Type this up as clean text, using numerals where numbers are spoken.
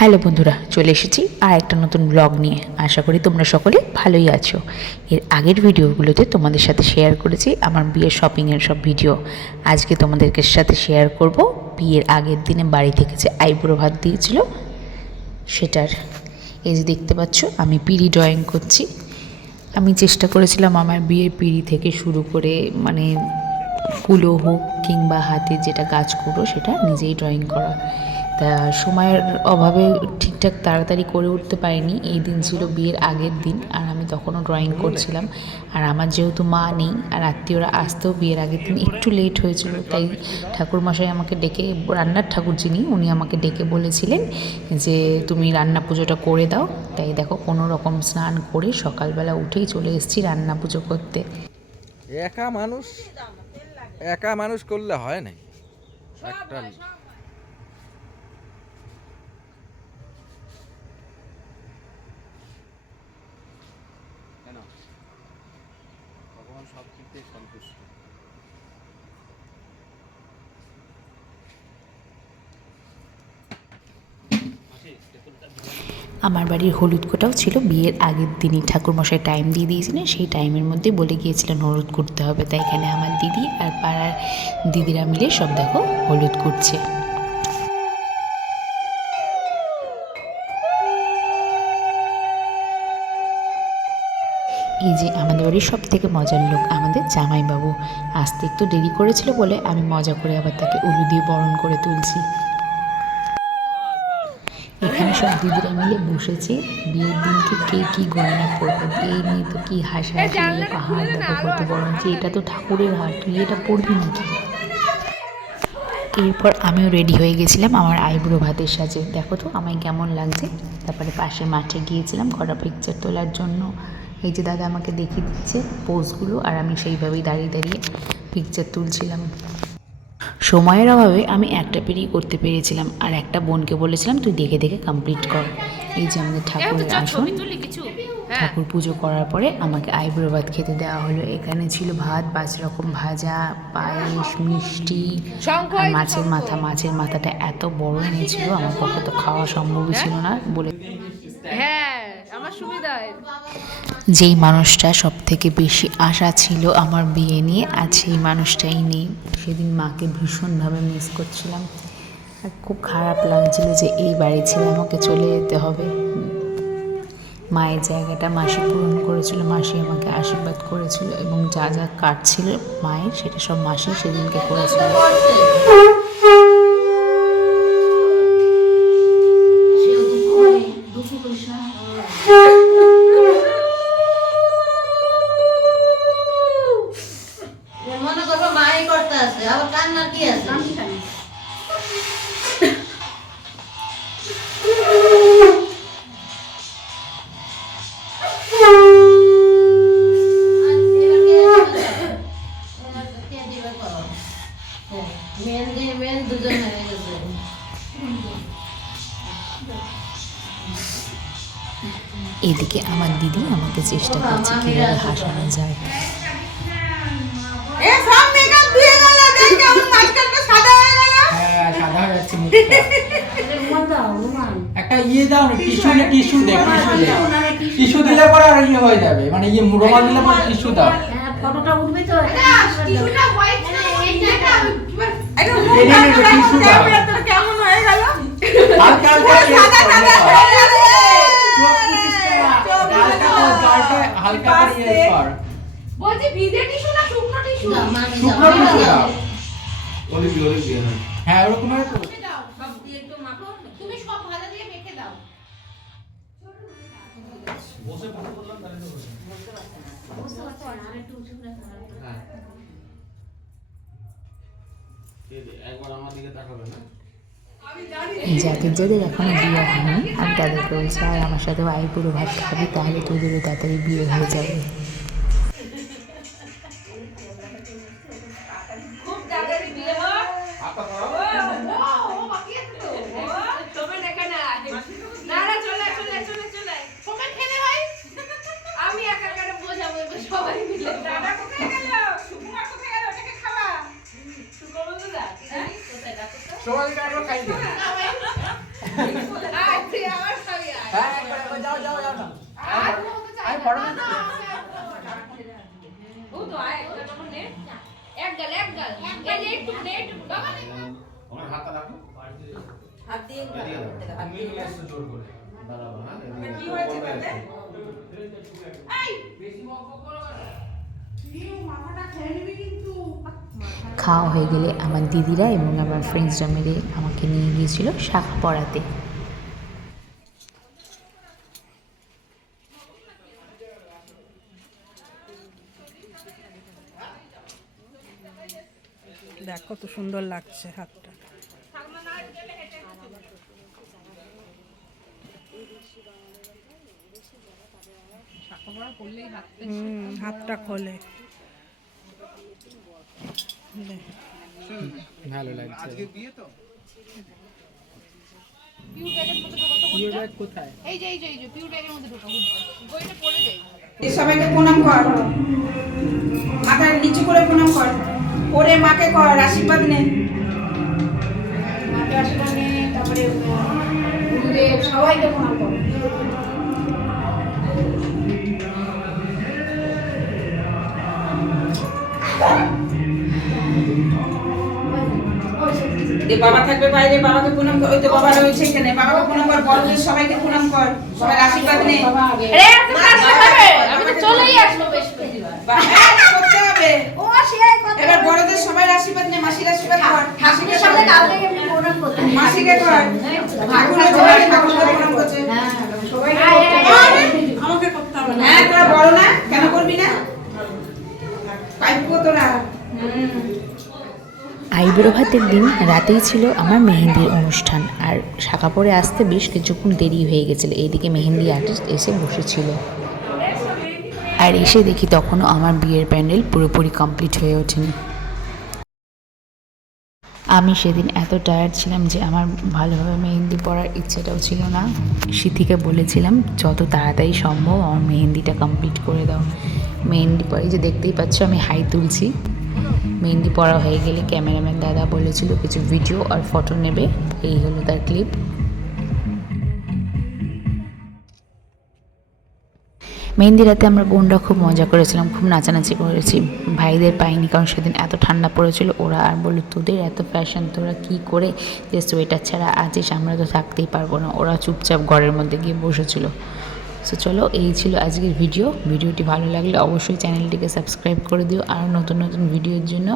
Hello বন্ধুরা, চলে এসেছি আর একটা নতুন ব্লগ নিয়ে। আশা করি তোমরা সকলে ভালোই আছো। এর আগের ভিডিওগুলোতে তোমাদের সাথে শেয়ার করেছি আমার বিয়ের শপিংয়ের সব ভিডিও। আজকে তোমাদেরকে সাথে শেয়ার করব বিয়ের আগের দিনে বাড়ি থেকে যে আইবুড়ো ভাত দিয়েছিল সেটার। এই যে দেখতে পাচ্ছ আমি পিঁড়ি ড্রয়িং করছি। আমি চেষ্টা করেছিলাম আমার বিয়ের পিঁড়ি থেকে শুরু করে মানে কুলো হোক কিংবা হাতের যেটা কাজ করো সেটা নিজেই ড্রয়িং করা। তা সময়ের অভাবে ঠিকঠাক তাড়াতাড়ি করে উঠতে পারিনি। এই দিন ছিল বিয়ের আগের দিন আর আমি তখনও ড্রয়িং করছিলাম। আর আমার যেহেতু মা নেই আর আত্মীয়রা আসতেও বিয়ের আগের দিন একটু লেট হয়েছিল, তাই ঠাকুরমশাই আমাকে ডেকে, রান্নার ঠাকুর যিনি উনি আমাকে ডেকে বলেছিলেন যে তুমি রান্না পুজোটা করে দাও। তাই দেখো কোনো রকম স্নান করে সকালবেলা উঠেই চলে এসেছি রান্না পুজো করতে। একা মানুষ করলে হয় না একটা। কেন ভগবান সব দিকে সন্তুষ্ট। আমার বাড়ির হলুদ কোটাও ছিল বিয়ের আগের দিনই। ঠাকুরমশাই টাইম দিয়ে দিয়েছিলেন, সেই টাইমের মধ্যে বলে গিয়েছিলেন হলুদ করতে হবে। তাই এখানে আমার দিদি আর পাড়ার দিদিরা মিলে সব দেখো হলুদ করছে। এই যে আমাদের বাড়ির সব থেকে মজার লোক আমাদের জামাইবাবু, আসতে একটু দেরি করেছিল বলে আমি মজা করে আবার তাকে উলু দিয়ে বরণ করে তুলছি। এখানে সব দিদিরা মিলে বসেছে বিয়ের দিনকে কে কী গয়না পরবে এই নিয়ে তো কি হাসাহাসি। হাত দেখো কত বড় যে এটা তো ঠাকুরের হাত, তুই এটা পরবি নাকি। এরপর আমিও রেডি হয়ে গেছিলাম আমার আইবুড়ো ভাতের সাজে। দেখো তো আমায় কেমন লাগছে। তারপরে পাশে মাঠে গিয়েছিলাম কটা পিকচার তোলার জন্য। এই যে দাদা আমাকে দেখিয়ে দিচ্ছে পোজগুলো আর আমি সেইভাবেই দাঁড়িয়ে দাঁড়িয়ে পিকচার তুলছিলাম। সময়ের অভাবে আমি একটা পেরিয়ে করতে পেরেছিলাম আর একটা বোনকে বলেছিলাম তুই দেখে দেখে কমপ্লিট কর। এই যে আমাদের ঠাকুরের আসন, ঠাকুর পুজো করার পরে আমাকে আইবুড়ো ভাত খেতে দেওয়া হলো। এখানে ছিল ভাত, 5 রকম ভাজা, পায়েস, মিষ্টি আর মাছের মাথা। মাছের মাথাটা এত বড় এনেছিল আমার পক্ষে তো খাওয়া সম্ভবই ছিল না বলে। যেই মানুষটা সব থেকে বেশি আশা ছিল আমার বিয়ে নিয়ে আজ সেই মানুষটাই নেই। সেদিন মাকে ভীষণভাবে মিস করছিলাম আর খুব খারাপ লাগছিল যে এই বাড়ি ছেড়ে আমাকে চলে যেতে হবে। মায়ের জায়গাটা মাসি পূরণ করেছিল, মাসি আমাকে আশীর্বাদ করেছিল এবং যা যা কাজ ছিল মায়ের সেটা সব মাসি সেদিনকে করেছিল। মনে করবো মাই করতে আছে আবার কান্নার কি আছে। এদিকে আমার দিদি আমাকে চেষ্টা করছে কীভাবে হাসানো যায়। একটা ইয়ে দাও না, টিস্যু দে, টিস্যু দিলে পরে আর ইয়ে হয়ে যাবে, মানে ইয়ে রুমাল দিলে পরে টিস্যু দাও। ফটোটা উঠবে তো টিস্যু দাও। কেমন হয়ে গেল? হালকা হালকা ইয়ে কর। বলছি ভিজে টিস্যু না শুকনো টিস্যু? শুকনো টিস্যু দাও। হ্যাঁ ওরকম হবে তো। সব দিয়ে একটু মাখো, তুমি সব ভাজা দিয়ে মেখে দাও। বসে কথা বললাম তাহলে তো বুঝতে পারছ না আর একটু উঁচু করে হ্যাঁ একবার আমার দিকে তাকাবে না। যাদের যাদের এখনো বিয়ে হয়নি আমি তাদেরকে বলছি আর আমার সাথে আইবুড়ো ভাত খাবি তাহলে তোদেরও তাড়াতাড়ি বিয়ে হয়ে যাবে। খুব তাড়াতাড়ি বিয়ে হোক। ও বাকি আছে তো। তবে দেখা না। না না চলে সবাই খেলে ভাই। আমি একা একা বোঝাবো সবাই মিলে। দাদা কোথায় গেল? সুকুমার কোথায় গেল? ওটাকে খাওয়া। সুকুমার কোথায়? কোথায় ডাকো তো? সবাইকে একবার খাইয়ে দাও। আচ্ছা ও তো আয় একটা যখন নে এক গাল এই যে একটু নে একটু বাবা আমার হাতটা রাখো হাত দিয়ে হাত দিয়ে দাঁড়াবো না কি হয়েছে তাতে? এই খাওয়া হয়ে গেলে আমার দিদিরা এবং আমার ফ্রেন্ডসরা মিলে আমাকে নিয়ে গিয়েছিল শাখা পড়াতে। দেখ কত সুন্দর লাগছে হাতটা। হাতটা খোলে ভালো লাগছে। আজকে বিয়ে তো পিউ ব্যাগের মধ্যে ঢোকা তো ইয়ে ব্যাগ কোথায়? এই যে পিউ ব্যাগের মধ্যে ঢোকা বইটা পড়ে যাই সবাইকে প্রণাম কর, মাথা নিচু করে প্রণাম কর, ওরে মাকে কর আশীর্বাদ নে। মাকে আশীর্বাদ নে, তারপরে গুরুদেব সবাইকে প্রণাম কর। বাবা থাকবে বাইরে, বাবাকে প্রণাম কর। ওই তো বাবা রয়েছে এখানে, বাবাকে প্রণাম কর। বড়দের সবাইকে প্রণাম কর, সবাই আশীর্বাদ নে। আরে এত কাজ হবে আমি তো চলেই আসবো বৃহস্পতিবার করতে হবে। ও শিয়াই কথা এবার বড়দের সবাই আশীর্বাদ নে, মাসির আশীর্বাদ কর। ঠাকুরের সামনে কাউকে এমনি প্রণাম করতে নেই। মাসিকে কর। ঠাকুরের সবাই ঠাকুরকে প্রণাম করছে। সবাইকে করতে হবে। আমাকে করতে হবে না। হ্যাঁ, তোরা বড় না, কেন করবি না? পাইবো তোরা। আইবুড়ো ভাতের দিন রাতেই ছিল আমার মেহেন্দির অনুষ্ঠান, আর শাখা পরে আসতে বেশ কিছুক্ষণ দেরি হয়ে গেছিলো। এইদিকে মেহেন্দি আর্টিস্ট এসে বসেছিল, আর এসে দেখি তখনও আমার বিয়ের প্যান্ডেল পুরোপুরি কমপ্লিট হয়ে ওঠেনি। আমি সেদিন এত টায়ার্ড ছিলাম যে আমার ভালোভাবে মেহেন্দি পরার ইচ্ছেটাও ছিল না। সিথিকে বলেছিলাম যত তাড়াতাড়ি সম্ভব আমার মেহেন্দিটা কমপ্লিট করে দাও। মেহেন্দি পরে যে দেখতেই পাচ্ছ আমি হাই তুলছি। মেহেন্দি পরা হয়ে গেলে ক্যামেরাম্যান দাদা বলেছিল কিছু ভিডিও আর ফটো নেবে, এই হলো তার ক্লিপ। মেহেন্দি রাতে আমরা বোনরা খুব মজা করেছিলাম, খুব নাচানাচি করেছি। ভাইদের পাইনি কারণ সেদিন এত ঠান্ডা পড়েছিল। ওরা আর বললো তোদের এত ফ্যাশন, তোরা কি করে যে সোয়েটার ছাড়া আছিস, আমরা তো থাকতেই পারবো না। ওরা চুপচাপ ঘরের মধ্যে গিয়ে বসেছিল। সো চলো, এই ছিল আজকের ভিডিওটি ভালো লাগলে অবশ্যই চ্যানেলটিকে সাবস্ক্রাইব করে দিও আর নতুন নতুন ভিডিওর জন্য